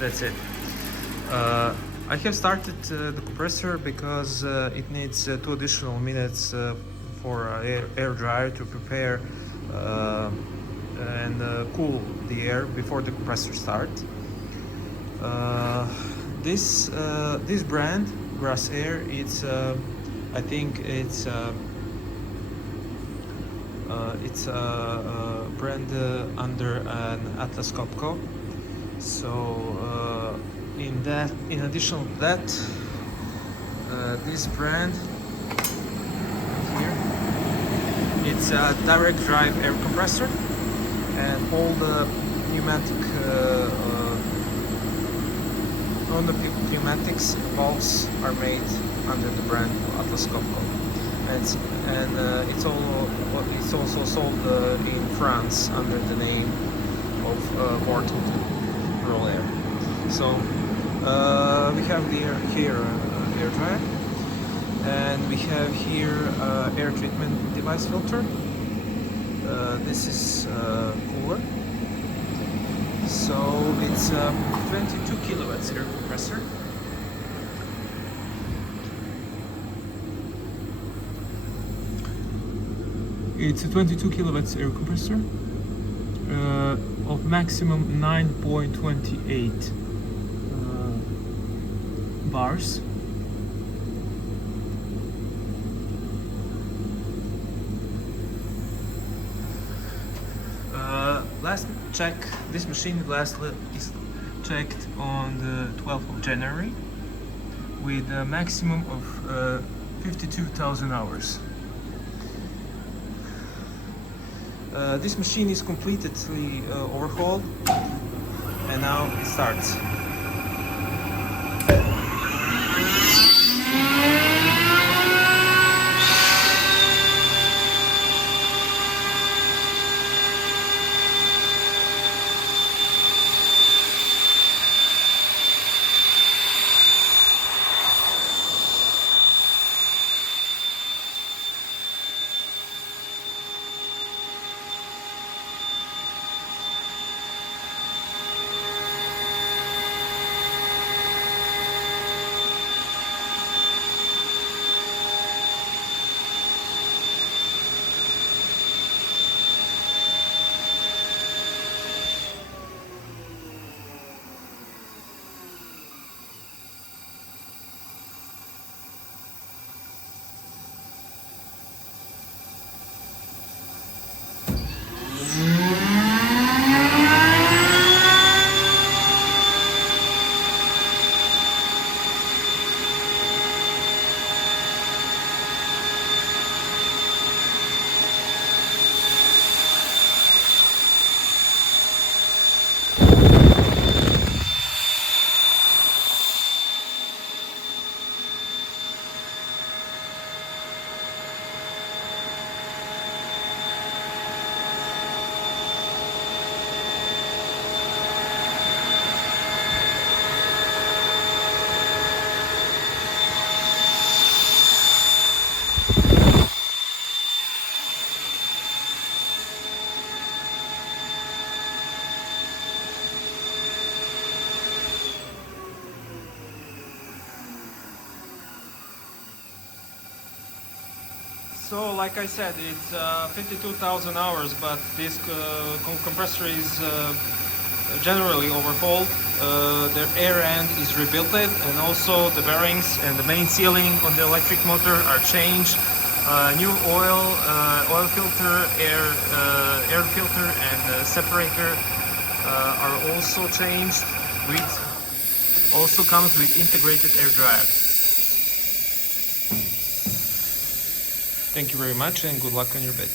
that's it. I have started the compressor because it needs 2 additional minutes for air dryer to prepare and cool the air before the compressor starts. This brand, GRASSAIR, it's I think it's a brand under an Atlas Copco. So in addition to that, this brand here, it's a direct drive air compressor, and all the pneumatics valves are made under the brand Atlas Copco, and it's also sold in France under the name of RLR. So we have here air dryer, and we have here air treatment device filter. This is cooler. So it's a 22 kilowatts air compressor. It's a 22 kilowatts air compressor of maximum 9.28 bars. Last check, this machine is checked on the 12th of January with a maximum of 52,000 hours. This machine is completely overhauled, and now it starts. So, like I said, it's 52,000 hours, but this compressor is generally overhauled. The air end is rebuilt, and also the bearings and the main sealing on the electric motor are changed. New oil filter, air filter, and separator are also changed. Also comes with integrated air dryer. Thank you very much, and good luck on your beds.